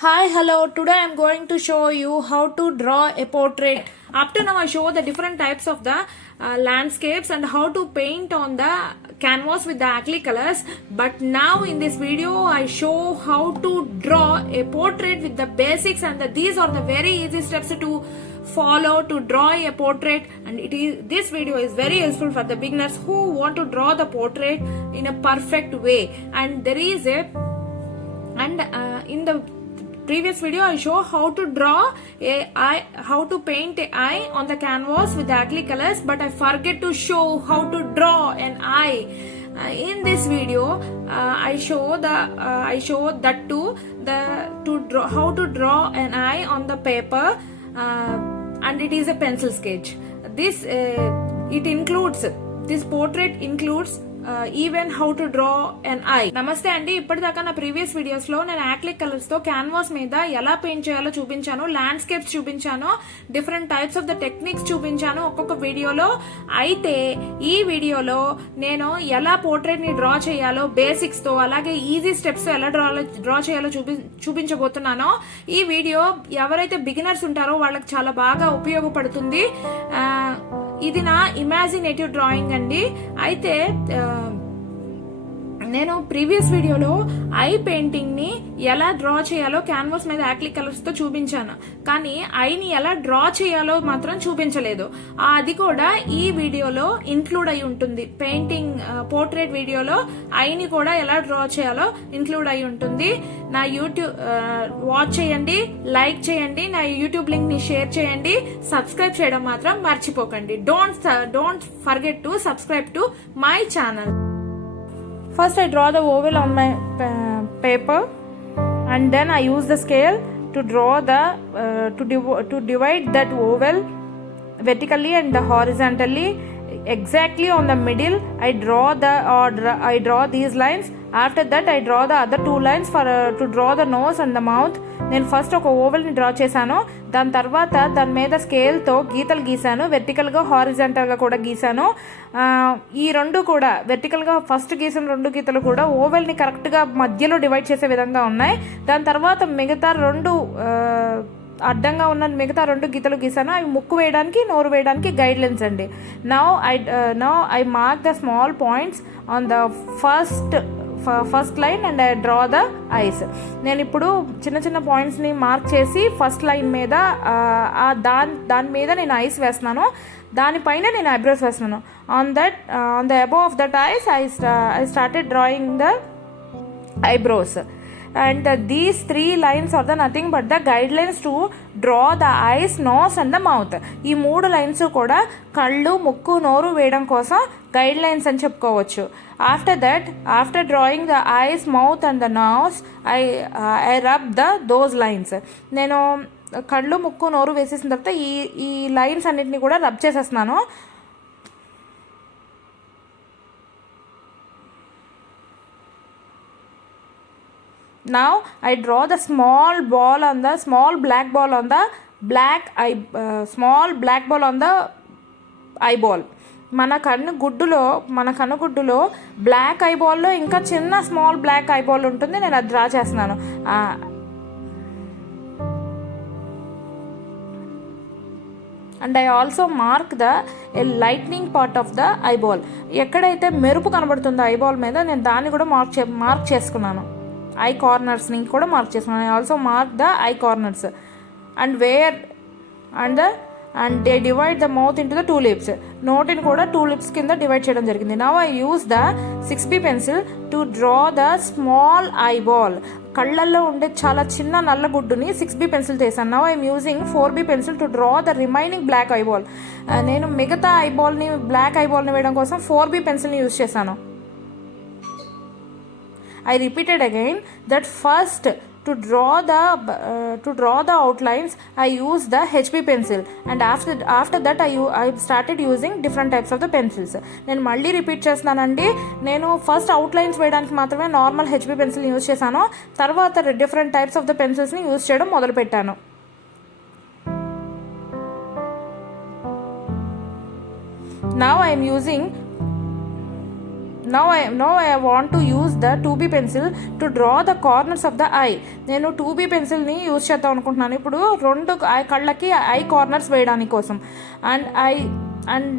Hi, hello. Today I am going to show you how to draw a portrait. Up to now I show the different types of the landscapes and how to paint on the canvas with the acrylic colors. But now in this video I show how to draw a portrait with the basics, and these are the very easy steps to follow to draw a portrait. And this video is very useful for the beginners who want to draw the portrait in a perfect way. And there is a in the previous video I show how to draw how to paint a eye on the canvas with the acrylic colors, but I forget to show how to draw an eye. In this video I show that too, how to draw an eye on the paper, and it is a pencil sketch. This portrait includes even how to draw an eye. నమస్తే అండి. ఇప్పటిదాకా నా previous videos లో నేను acrylic colours తో క్యాన్వాస్ మీద ఎలా పెయింట్ చేయాలో చూపించాను, ల్యాండ్స్కేప్స్ చూపించాను, different types of the techniques చూపించాను ఒక్కొక్క వీడియోలో. అయితే ఈ వీడియోలో నేను ఎలా పోర్ట్రేట్ ని డ్రా చేయాలో బేసిక్స్ తో, అలాగే ఈజీ స్టెప్స్ ఎలా డ్రా చేయాలో చూపించబోతున్నానో. ఈ వీడియో ఎవరైతే బిగినర్స్ ఉంటారో వాళ్ళకి చాలా బాగా ఉపయోగపడుతుంది. ఇది నా ఇమాజినేటివ్ డ్రాయింగ్ అండి. అయితే నేను ప్రీవియస్ వీడియోలో ఐ పెయింటింగ్ ని ఎలా డ్రా చేయాలో క్యాన్వాస్ మీద యాక్రిలిక్ కలర్స్ తో చూపించాను, కానీ ఐని ఎలా డ్రా చేయాలో మాత్రం చూపించలేదు. అది కూడా ఈ వీడియోలో ఇంక్లూడ్ అయి ఉంటుంది. పెయింటింగ్ పోర్ట్రేట్ వీడియోలో ఐని కూడా ఎలా డ్రా చేయాలో ఇంక్లూడ్ అయి ఉంటుంది. నా యూట్యూబ్ వాచ్ చేయండి, లైక్ చేయండి, నా యూట్యూబ్ లింక్ ని షేర్ చేయండి, సబ్స్క్రైబ్ చేయడం మాత్రం మర్చిపోకండి. Don't forget to subscribe to my channel. First I draw the oval on my paper, and then I use the scale to draw the to divide that oval vertically and horizontally. Exactly on the middle I draw these lines. After that I draw the other two lines to draw the nose and the mouth. నేను ఫస్ట్ ఒక ఓవల్ ని డ్రా చేశాను, దాని తర్వాత దాని మీద స్కేల్ తో గీతలు గీసాను, వెర్టికల్ గా హారిజాంటల్ గా కూడా గీసాను. ఈ రెండు కూడా వెర్టికల్ గా ఫస్ట్ గీసిన రెండు గీతలు కూడా ఓవెల్ ని కరెక్ట్ గా మధ్యలో డివైడ్ చేసే విధంగా ఉన్నాయి. దాని తర్వాత మిగతా రెండు అడ్డంగా ఉన్న మిగతా రెండు గీతలు గీసాను. అవి ముక్కు వేయడానికి, నోరు వేయడానికి గైడ్ లైన్స్ అండి. Now I mark the small points on the first line and I draw the eyes. నేను ఇప్పుడు చిన్న చిన్న పాయింట్స్ని మార్క్ చేసి ఫస్ట్ లైన్ మీద దాని మీద నేను ఐస్ వేస్తున్నాను, దానిపైన నేను ఐబ్రోస్ వేస్తున్నాను. On the above of that ice I started drawing the eyebrows. And these three lines are the nothing but the guidelines to draw the eyes, nose and the mouth. ఈ మూడు లైన్స్ కూడా కళ్ళు, ముక్కు, నోరు వేయడం కోసం గైడ్ లైన్స్ అని చెప్పుకోవచ్చు. After drawing the ice, mouth and the knows I rub those lines. నేను కళ్ళు, ముక్కు, నోరు వేసేసిన తర్వాత ఈ లైన్స్ అన్నిటిని కూడా రబ్ చేసేస్తున్నాను. Now I draw the small black ball on the eyeball. మన కన్నుగుడ్డులో బ్లాక్ ఐబాల్లో ఇంకా చిన్న స్మాల్ బ్లాక్ ఐబాల్ ఉంటుంది. నేను అది డ్రా చేస్తున్నాను. And I also mark lightning part of the eyeball. ఎక్కడైతే మెరుపు కనబడుతుందో ఐబాల్ మీద నేను దాన్ని కూడా మార్క్ చేసుకున్నాను. ఐ కార్నర్స్ని కూడా మార్క్ చేసుకున్నాను. I also mark the eye corners and they divide the mouth into the two lips. నోటిని కూడా టూ లిప్స్ కింద డివైడ్ చేయడం జరిగింది. Now I use the 6B pencil to draw the small eyeball. కళ్ళల్లో ఉండే చాలా చిన్న నల్ల గుడ్డుని 6B పెన్సిల్ చేశాను. Now I'm using 4B pencil to draw the remaining black eyeball. నేను మిగతా బ్లాక్ ఐబాల్ని వేయడం కోసం 4B పెన్సిల్ని యూజ్ చేశాను. I repeated again that first to draw the outlines I used the HB pencil, and after that I started using different types of the pencils. నేను మళ్ళీ రిపీట్ చేస్తున్నానండి. నేను ఫస్ట్ అవుట్లైన్స్ వేయడానికి మాత్రమే నార్మల్ HB పెన్సిల్ యూజ్ చేశాను. తర్వాత different types of the పెన్సిల్స్ని use చేయడం మొదలుపెట్టాను. Now I am using now I want to use the 2B pencil to draw the corners of the eye. నేను 2B పెన్సిల్ని యూజ్ చేద్దాం అనుకుంటున్నాను ఇప్పుడు రెండు కళ్ళకి ఐ కార్నర్స్ వేయడానికి కోసం. And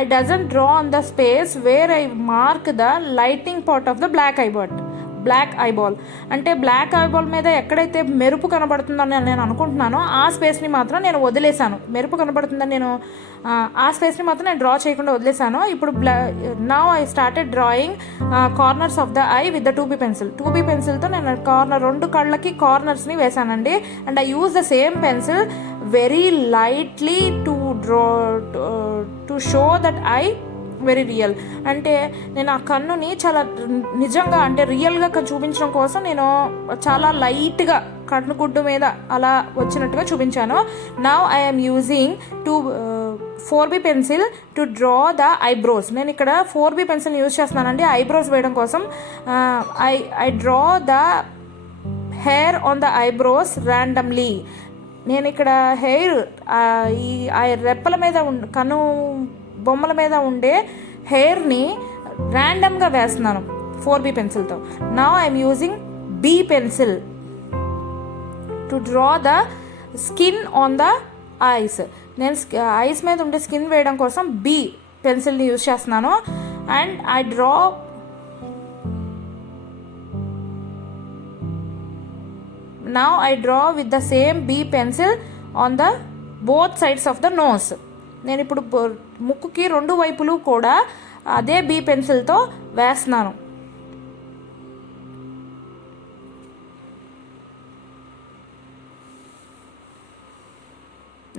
I doesn't draw on the space where I mark the lighting part of the black eyeball. అంటే బ్లాక్ ఐబాల్ మీద ఎక్కడైతే మెరుపు కనబడుతుందని నేను అనుకుంటున్నానో ఆ స్పేస్ని మాత్రం నేను వదిలేసాను. మెరుపు కనబడుతుందని నేను ఆ స్పేస్ని మాత్రం నేను డ్రా చేయకుండా వదిలేసాను. ఇప్పుడు now I started drawing corners of the I with the 2B pencil. 2B పెన్సిల్తో నేను రెండు కళ్ళకి కార్నర్స్ని వేసానండి. And I use the same pencil very lightly to draw to show that I very real. అంటే నేను ఆ కన్నుని చాలా నిజంగా అంటే రియల్గా చూపించడం కోసం నేను చాలా లైట్గా కన్నుగుడ్డు మీద అలా వచ్చినట్టుగా చూపించాను. Now I'm using 4B pencil to draw the eyebrows. నేను ఇక్కడ 4B పెన్సిల్ యూజ్ చేస్తున్నానండి ఐబ్రోస్ వేయడం కోసం. I draw the hair on the eyebrows randomly. నేను ఇక్కడ హెయిర్ ఈ రెప్పల మీద కన్ను బొమ్మల మీద ఉండే హెయిర్ని ర్యాండమ్గా వేస్తున్నాను 4B పెన్సిల్తో. Now I'm using B pencil to draw the skin on the eyes. నేను ఐస్ మీద ఉండే స్కిన్ వేయడం కోసం B పెన్సిల్ని యూజ్ చేస్తున్నాను. And I draw now I draw with the same B pencil on the both sides of the nose. నేను ఇప్పుడు ముక్కుకి రెండు వైపులు కూడా అదే B పెన్సిల్తో వేస్తున్నాను.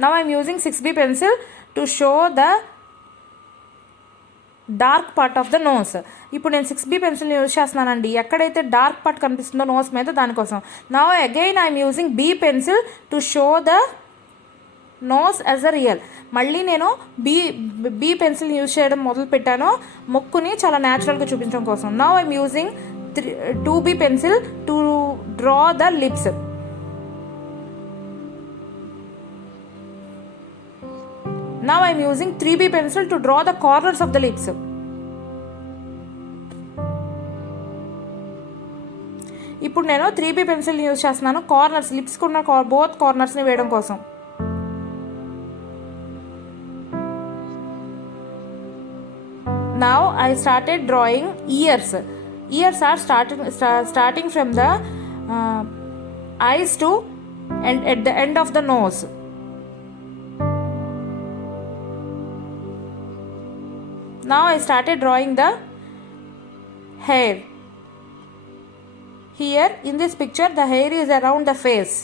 Now I'm using 6B pencil to show the dark part of the nose. ఇప్పుడు నేను 6B పెన్సిల్ని యూజ్ చేస్తున్నానండి ఎక్కడైతే డార్క్ పార్ట్ కనిపిస్తుందో నోస్ మీద దానికోసం. Now again I'm using B pencil to show the nose as a real. మళ్ళీ నేను B పెన్సిల్ యూజ్ చేయడం మొదలు పెట్టాను ముక్కుని చాలా న్యాచురల్గా చూపించడం కోసం. Now I'm using 2B pencil to draw the lips. Now I'm using 3B pencil to draw the corners of the lips. ఇప్పుడు నేను 3B పెన్సిల్ యూజ్ చేస్తున్నాను కార్నర్స్ లిప్స్కి ఉన్న బోత్ కార్నర్స్ని వేయడం కోసం. Now I started drawing ears. Ears are starting from the eyes to and at the end of the nose. Now I started drawing the hair. Here in this picture the hair is around the face.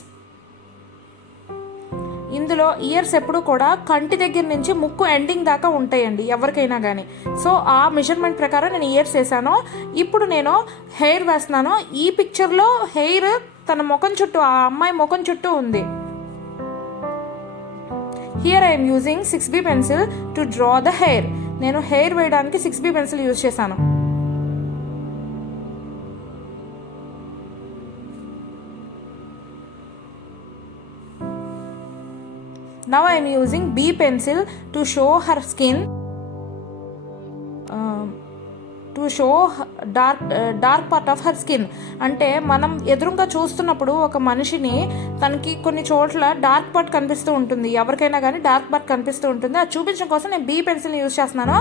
ఇందులో ఇయర్స్ ఎప్పుడు కూడా కంటి దగ్గర నుంచి ముక్కు ఎండింగ్ దాకా ఉంటాయండి ఎవరికైనా కానీ. సో ఆ మెజర్మెంట్ ప్రకారం నేను ఇయర్స్ వేసాను. ఇప్పుడు నేను హెయిర్ వేస్తున్నాను. ఈ పిక్చర్లో హెయిర్ తన ముఖం చుట్టూ ఆ అమ్మాయి ముఖం చుట్టూ ఉంది. Here I'm using 6B pencil to draw the hair. నేను హెయిర్ వేయడానికి 6B పెన్సిల్ యూజ్ చేశాను. Now I am using B pencil to show her skin, to show dark part of her skin. అంటే మనం ఎదురుగా చూస్తున్నప్పుడు ఒక మనిషిని తనకి కొన్ని చోట్ల డార్క్ పార్ట్ కనిపిస్తూ ఉంటుంది ఎవరికైనా కానీ డార్క్ పార్ట్ కనిపిస్తూ ఉంటుంది. అది చూపించడం కోసం నేను B పెన్సిల్ని యూజ్ చేస్తున్నాను.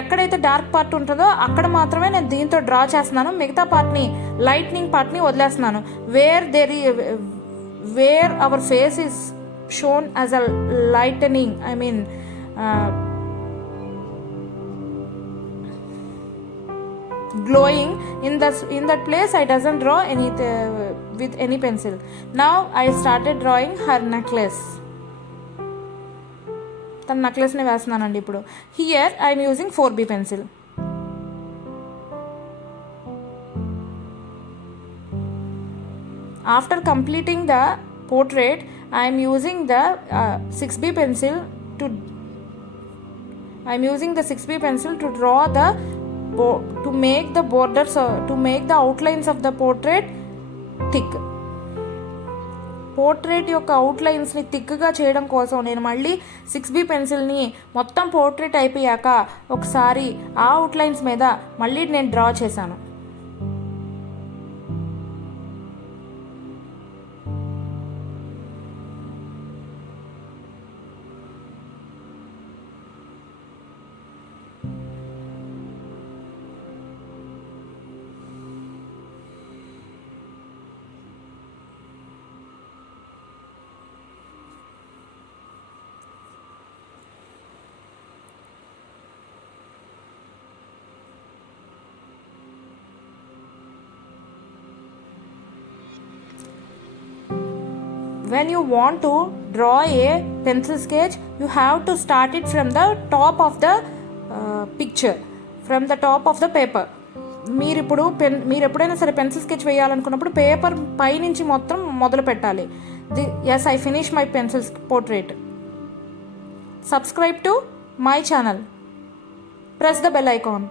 ఎక్కడైతే డార్క్ పార్ట్ ఉంటుందో అక్కడ మాత్రమే నేను దీంతో డ్రా చేస్తున్నాను. మిగతా పార్ట్ని లైట్నింగ్ పార్ట్ని వదిలేస్తున్నాను. Wear hour face is shown as a lightening, I mean glowing in that place I doesn't draw with any pencil. Now I started drawing her necklace. తన నెక్లెస్ని వేస్తున్నానండి ఇప్పుడు. Here I'm using 4B pencil. After completing the portrait I am using the 6B pencil to draw to make the borders to make the outlines of the portrait thick. Portrait యొక్క అవుట్లైన్స్ని థిక్గా చేయడం కోసం నేను మళ్ళీ 6B పెన్సిల్ని మొత్తం పోర్ట్రేట్ అయిపోయాక ఒకసారి ఆ అవుట్లైన్స్ మీద మళ్ళీ నేను డ్రా చేశాను. When you want to draw a pencil sketch, you have to start it from the top of the picture, from the top of the paper. మీరు ఎప్పుడైనా సరే పెన్సిల్ స్కెచ్ వేయాలనుకున్నప్పుడు పేపర్ పైనుంచి మొత్తం మొదలు పెట్టాలి. Yes, I finish my pencil portrait. Subscribe to my channel. Press the bell icon.